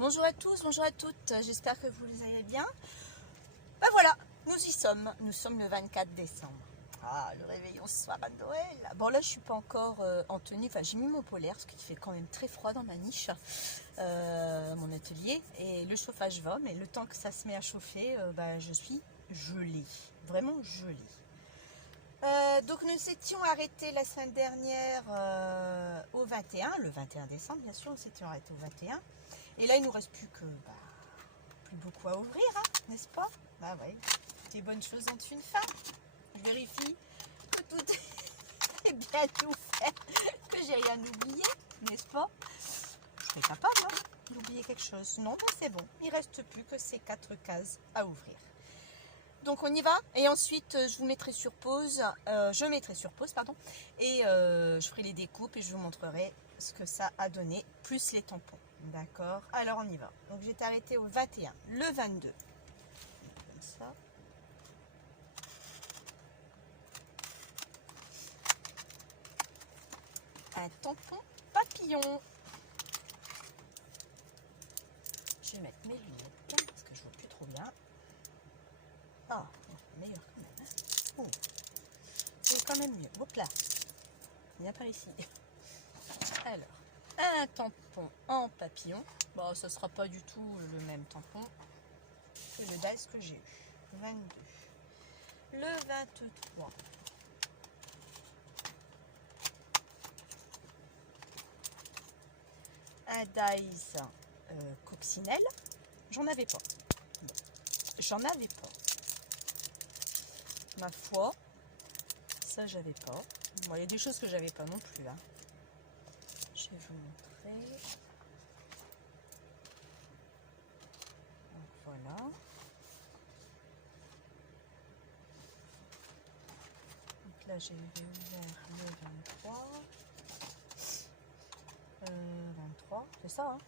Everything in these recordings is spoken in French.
Bonjour à tous, bonjour à toutes, j'espère que vous allez bien. Ben voilà, nous y sommes, nous sommes le 24 décembre. Ah, le réveillon ce soir à Noël. Bon là je suis pas encore en tenue, enfin j'ai mis mon polaire parce qu'il fait quand même très froid dans ma niche, mon atelier. Et le chauffage va, mais le temps que ça se met à chauffer, je suis gelée, vraiment gelée. Donc nous étions arrêtés la semaine dernière au 21, le 21 décembre bien sûr, nous étions arrêtés au 21. Et là il nous reste plus beaucoup à ouvrir, hein, n'est-ce pas? Bah ouais, des bonnes choses ont une fin. Je vérifie que tout est bien tout fait, que j'ai rien oublié, n'est-ce pas? Je serais capable d'oublier quelque chose. Non, bon c'est bon, il reste plus que ces 4 cases à ouvrir. Donc on y va et ensuite je vous mettrai sur pause, je mettrai sur pause pardon, et je ferai les découpes et je vous montrerai ce que ça a donné, plus les tampons. D'accord, alors on y va. Donc j'étais arrêtée au 21, le 22. Comme ça. Un tampon papillon. Je vais mettre mes lunettes parce que je vois plus trop bien. Ah, meilleur quand même. Oh, c'est quand même mieux. Hop là. Viens par ici. Alors, un tampon en papillon. Bon, ce ne sera pas du tout le même tampon que le DAS que j'ai eu. 22. Le 23. Un dice coccinelle. J'en avais pas. Bon, j'en avais pas. Ma foi, ça j'avais pas. Bon, il y a des choses que j'avais pas non plus. Hein. Je vais vous montrer. Donc voilà. Donc là j'ai ouvert le 23. 23, c'est ça hein?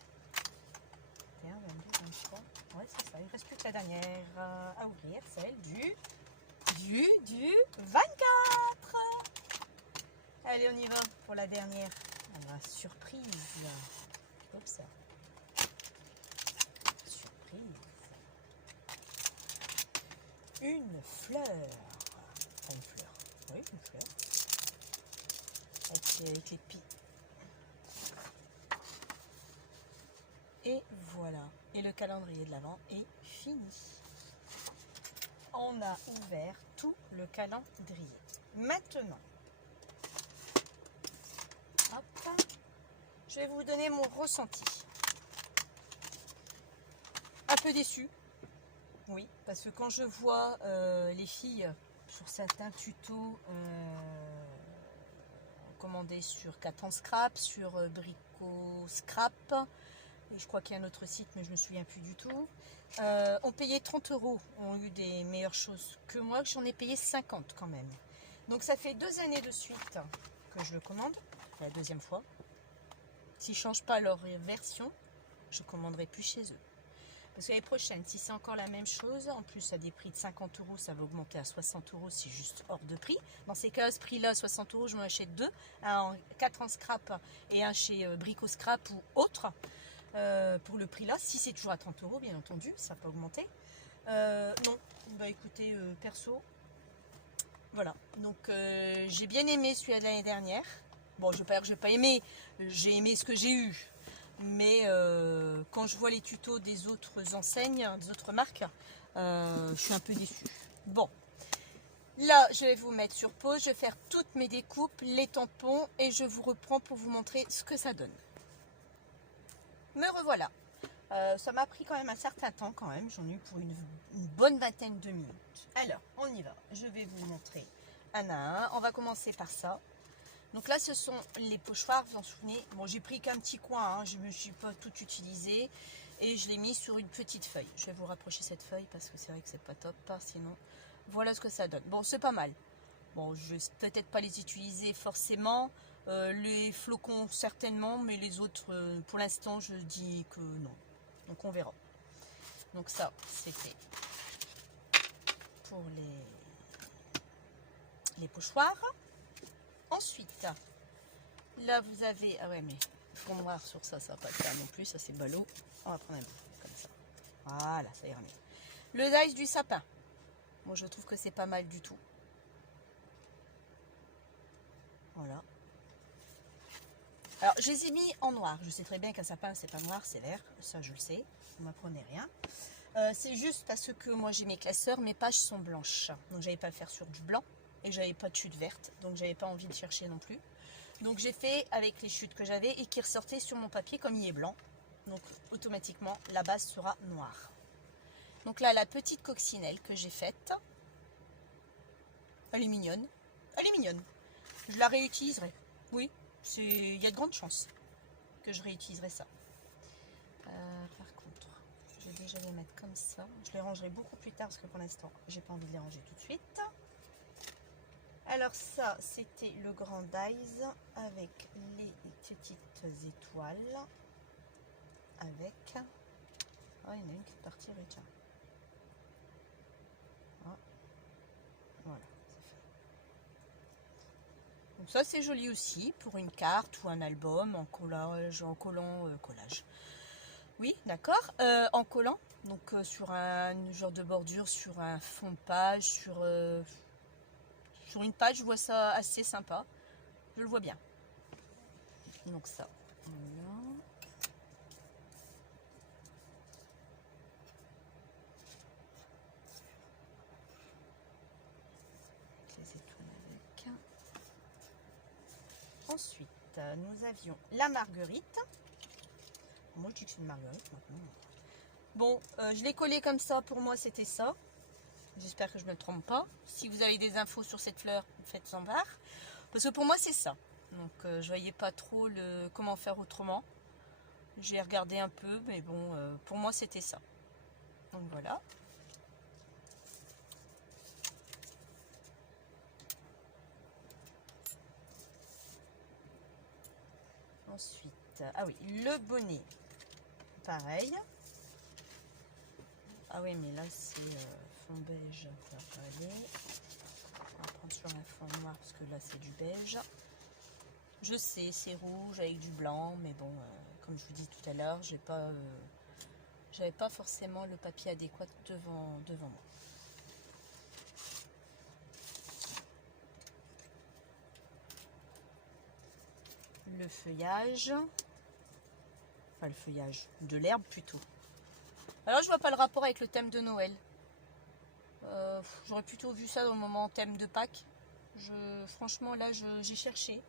21, 22, 23. Ouais c'est ça, il ne reste plus que la dernière à ouvrir, celle du 24. Allez on y va pour la dernière. La surprise. Comme ça. Surprise. Une fleur. Enfin une fleur. Oui, une fleur. Avec les pieds. Et voilà. Et le calendrier de l'Avent est fini. On a ouvert tout le calendrier. Maintenant, hop, je vais vous donner mon ressenti. Un peu déçu. Oui, parce que quand je vois les filles sur certains tutos commandés sur Cat en Scrap, sur Brico Scrap, et je crois qu'il y a un autre site mais je ne me souviens plus du tout, ont payé 30 €, ont eu des meilleures choses que moi, que j'en ai payé 50 quand même. Donc ça fait 2 années de suite que je le commande, la deuxième fois. S'ils ne changent pas leur version, je ne commanderai plus chez eux. Parce que l'année prochaine, si c'est encore la même chose, en plus à des prix de 50 €, ça va augmenter à 60 €, c'est juste hors de prix. Dans ces cas, ce prix-là, 60 €, je m'en achète 2, un 4 en scrap et un chez Brico Scrap ou autre, pour le prix-là. Si c'est toujours à 30 €, bien entendu, ça n'a pas augmenté. Non, bah écoutez, perso, voilà. Donc j'ai bien aimé celui de l'année dernière. Bon, je ne vais pas dire que je n'ai pas aimé, j'ai aimé ce que j'ai eu. Mais quand je vois les tutos des autres enseignes, des autres marques, je suis un peu déçue. Bon, là je vais vous mettre sur pause, je vais faire toutes mes découpes, les tampons et je vous reprends pour vous montrer ce que ça donne. Me revoilà. Ça m'a pris quand même un certain temps quand même, j'en ai eu pour une bonne vingtaine de minutes. Alors, on y va, je vais vous montrer un à un. On va commencer par ça. Donc là, ce sont les pochoirs, vous en souvenez. Bon, j'ai pris qu'un petit coin, hein, je ne me suis pas tout utilisé. Et je l'ai mis sur une petite feuille. Je vais vous rapprocher cette feuille parce que c'est vrai que c'est pas top. Sinon, voilà ce que ça donne. Bon, c'est pas mal. Bon, je ne vais peut-être pas les utiliser forcément. Les flocons, certainement. Mais les autres, pour l'instant, je dis que non. Donc, on verra. Donc ça, c'était pour les pochoirs. Ensuite, là vous avez, ah ouais mais fond noir sur ça, ça va pas le faire non plus, ça c'est ballot. On va prendre un peu comme ça. Voilà, ça ira mieux. Le dice du sapin. Moi je trouve que c'est pas mal du tout. Voilà. Alors je les ai mis en noir. Je sais très bien qu'un sapin c'est pas noir, c'est vert. Ça je le sais. Vous m'apprenez rien. C'est juste parce que moi j'ai mes classeurs, mes pages sont blanches. Donc j'avais pas à le faire sur du blanc et j'avais pas de chute verte. Donc j'avais pas envie de chercher non plus. Donc j'ai fait avec les chutes que j'avais et qui ressortaient sur mon papier comme il est blanc. Donc automatiquement la base sera noire. Donc là la petite coccinelle que j'ai faite, elle est mignonne. Elle est mignonne. Je la réutiliserai. Oui, il y a de grandes chances que je réutiliserai ça. Par contre, je vais déjà les mettre comme ça. Je les rangerai beaucoup plus tard parce que pour l'instant, j'ai pas envie de les ranger tout de suite. Alors ça, c'était le grand dies avec les petites étoiles. Avec... Oh, il y en a une qui est partie, tiens. Ah. Voilà, c'est fait. Donc ça, c'est joli aussi pour une carte ou un album en collage, en collant, collage. Oui, d'accord. En collant, donc sur un genre de bordure, sur un fond de page, sur une page, je vois ça assez sympa. Je le vois bien. Donc ça, voilà. Les étoiles avec. Ensuite, nous avions la marguerite. Moi, je dis que c'est une marguerite maintenant. Bon, je l'ai collé comme ça. Pour moi, c'était ça. J'espère que je ne me trompe pas. Si vous avez des infos sur cette fleur, faites-en part. Parce que pour moi, c'est ça. Donc, je voyais pas trop comment faire autrement. J'ai regardé un peu, mais bon, pour moi, c'était ça. Donc, voilà. Ensuite, ah oui, le bonnet. Pareil. Ah oui, mais là, c'est fond beige. Ça va pas aller. On va prendre sur un fond noir parce que là, c'est du beige. Je sais, c'est rouge avec du blanc, mais bon, comme je vous dis tout à l'heure, j'avais pas forcément le papier adéquat devant moi. Le feuillage, enfin le feuillage de l'herbe plutôt. Alors je vois pas le rapport avec le thème de Noël. J'aurais plutôt vu ça dans le moment thème de Pâques. Franchement là j'ai cherché.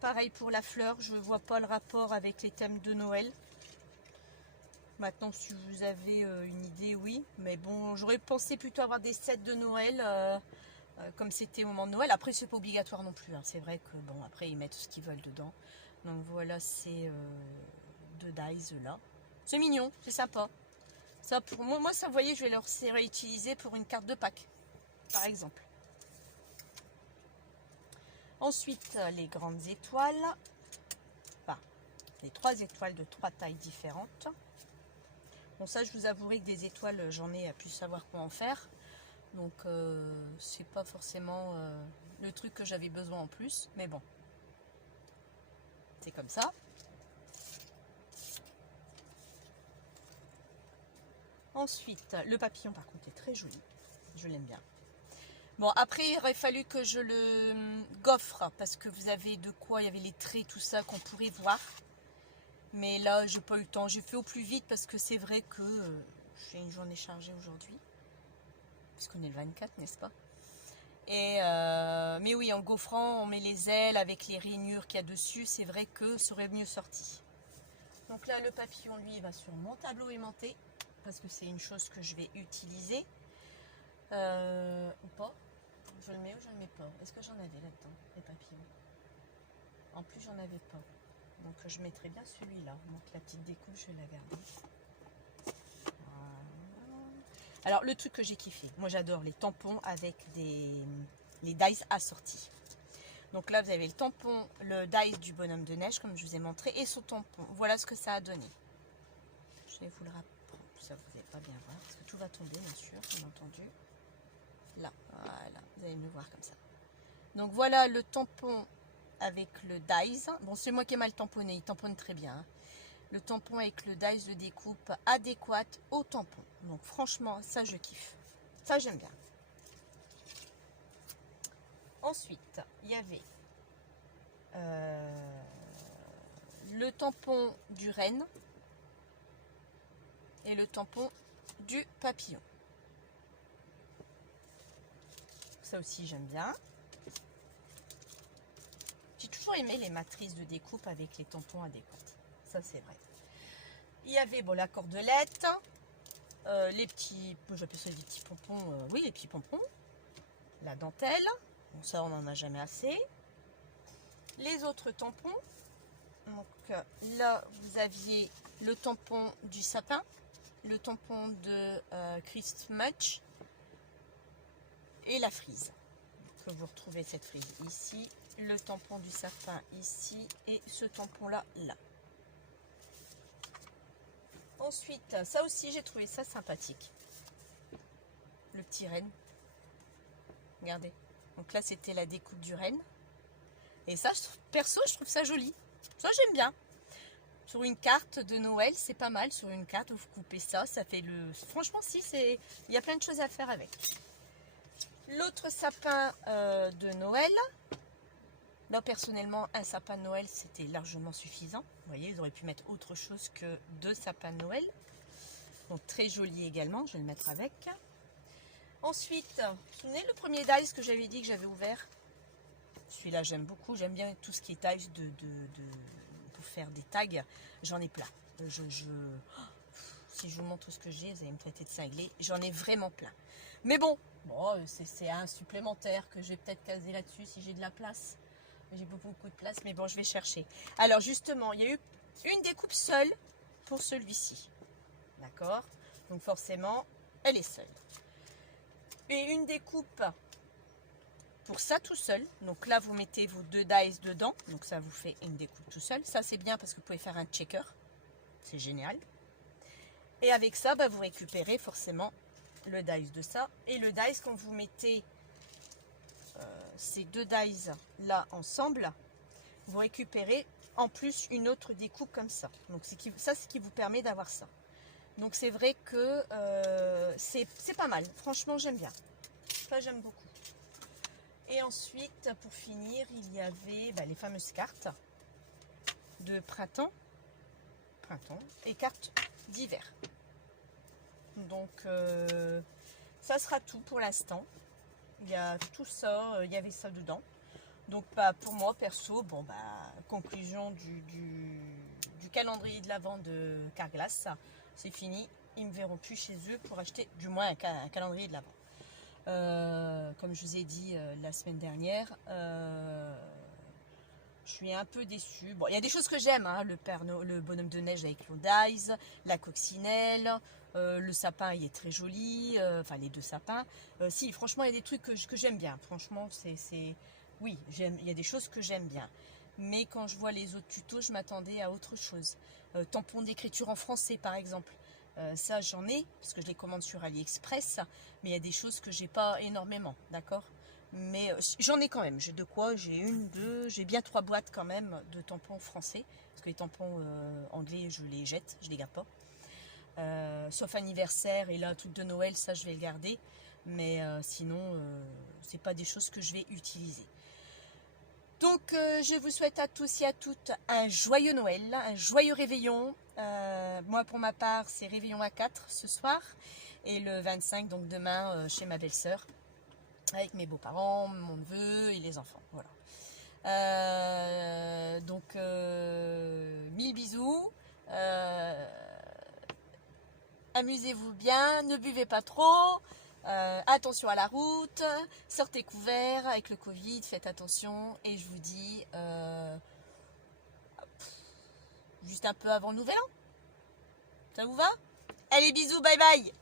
Pareil pour la fleur, je vois pas le rapport avec les thèmes de Noël. Maintenant si vous avez une idée, oui. Mais bon, j'aurais pensé plutôt avoir des sets de Noël comme c'était au moment de Noël. Après c'est pas obligatoire non plus. Hein. C'est vrai que bon après ils mettent ce qu'ils veulent dedans. Donc voilà ces deux dies là. C'est mignon, c'est sympa. Ça pour moi ça vous voyez, je vais leur réutiliser pour une carte de Pâques, par exemple. Ensuite, les grandes étoiles. Enfin, les 3 étoiles de 3 tailles différentes. Bon, ça, je vous avouerai que des étoiles, j'en ai à plus savoir quoi en faire. Donc, c'est pas forcément le truc que j'avais besoin en plus. Mais bon, c'est comme ça. Ensuite, le papillon, par contre, est très joli. Je l'aime bien. Bon, après, il aurait fallu que je le gaufre, parce que vous avez de quoi, il y avait les traits, tout ça, qu'on pourrait voir. Mais là, j'ai pas eu le temps. J'ai fait au plus vite, parce que c'est vrai que j'ai une journée chargée aujourd'hui. Puisqu'on est le 24, n'est-ce pas? Mais oui, en gaufrant, on met les ailes avec les rainures qu'il y a dessus. C'est vrai que ça aurait mieux sorti. Donc là, le papillon, lui, va sur mon tableau aimanté, parce que c'est une chose que je vais utiliser. Ou pas. Je le mets ou je le mets pas. Est-ce que j'en avais là-dedans, les papillons? En plus, j'en avais pas. Donc, je mettrai bien celui-là. Donc, la petite découpe, je vais la garder. Voilà. Alors, le truc que j'ai kiffé, moi j'adore les tampons avec les dies assortis. Donc là, vous avez le tampon, le dice du bonhomme de neige, comme je vous ai montré, et son tampon. Voilà ce que ça a donné. Je vais vous le rapprendre. Ça, vous n'allez pas bien voir, parce que tout va tomber, bien sûr, bien entendu. Là, voilà, vous allez me voir comme ça. Donc voilà le tampon avec le dies. Bon, c'est moi qui ai mal tamponné, il tamponne très bien. Hein. Le tampon avec le dies de découpe adéquat au tampon. Donc franchement, ça je kiffe. Ça j'aime bien. Ensuite, il y avait le tampon du renne et le tampon du papillon. Ça aussi j'aime bien. J'ai toujours aimé les matrices de découpe avec les tampons adéquats. Ça c'est vrai. Il y avait bon, la cordelette, les petits, j'appelle ça des petits pompons, oui les petits pompons, la dentelle, bon, ça on n'en a jamais assez. Les autres tampons, donc là vous aviez le tampon du sapin, le tampon de Christmas et la frise. Que vous retrouvez cette frise ici, le tampon du sapin ici et ce tampon là. Ensuite, ça aussi j'ai trouvé ça sympathique. Le petit renne. Regardez. Donc là c'était la découpe du renne. Et ça, perso, je trouve ça joli. Ça j'aime bien. Sur une carte de Noël, c'est pas mal. Sur une carte, vous coupez ça, ça fait le... Franchement, si, c'est... Il y a plein de choses à faire avec. L'autre sapin de Noël. Là, personnellement, un sapin de Noël, c'était largement suffisant. Vous voyez, ils auraient pu mettre autre chose que 2 sapins de Noël. Donc, très joli également. Je vais le mettre avec. Ensuite, vous vous souvenez le premier dice que j'avais dit que j'avais ouvert? Celui-là, j'aime beaucoup. J'aime bien tout ce qui est dice pour faire des tags. J'en ai plein. Si je vous montre ce que j'ai, vous allez me traiter de cinglé. J'en ai vraiment plein. Mais bon, c'est un supplémentaire que je vais peut-être caser là-dessus si j'ai de la place. J'ai beaucoup de place, mais bon, je vais chercher. Alors justement, il y a eu une découpe seule pour celui-ci. D'accord? Donc forcément, elle est seule. Et une découpe pour ça tout seul. Donc là, vous mettez vos 2 dice dedans. Donc ça vous fait une découpe tout seul. Ça, c'est bien parce que vous pouvez faire un checker. C'est génial. Et avec ça, vous récupérez forcément le dice de ça. Et le dice, quand vous mettez ces 2 dice là ensemble, vous récupérez en plus une autre découpe comme ça. Donc ça, c'est ce qui vous permet d'avoir ça. Donc c'est vrai que c'est pas mal. Franchement, j'aime bien. Ça, j'aime beaucoup. Et ensuite, pour finir, il y avait les fameuses cartes de printemps et cartes d'hiver. Donc ça sera tout pour l'instant. Il y a tout ça, il y avait ça dedans. Donc pour moi perso, conclusion du calendrier de l'Avent de Carglass, c'est fini. Ils ne me verront plus chez eux pour acheter du moins un calendrier de l'Avent. Comme je vous ai dit la semaine dernière, je suis un peu déçue. Bon, il y a des choses que j'aime, hein, le bonhomme de neige avec l'Odize, la coccinelle, le sapin il est très joli, enfin les 2 sapins. Si, franchement, il y a des trucs que j'aime bien. Franchement, oui, il y a des choses que j'aime bien. Mais quand je vois les autres tutos, je m'attendais à autre chose. Tampon d'écriture en français, par exemple. Ça, j'en ai, parce que je les commande sur AliExpress. Mais il y a des choses que j'ai pas énormément, d'accord? Mais j'en ai quand même. J'ai de quoi? J'ai 1, 2, j'ai bien 3 boîtes quand même de tampons français. Parce que les tampons anglais, je les jette, je les garde pas. Sauf anniversaire et là, un truc de Noël, ça, je vais le garder. Mais sinon, c'est pas des choses que je vais utiliser. Donc, je vous souhaite à tous et à toutes un joyeux Noël, un joyeux réveillon. Moi, pour ma part, c'est réveillon à 4 ce soir. Et le 25, donc demain, chez ma belle-sœur. Avec mes beaux-parents, mon neveu et les enfants. Voilà. Donc, 1000 bisous. Amusez-vous bien, ne buvez pas trop. Attention à la route, sortez couverts avec le Covid, faites attention. Et je vous dis juste un peu avant le nouvel an. Ça vous va? Allez, bisous, bye bye.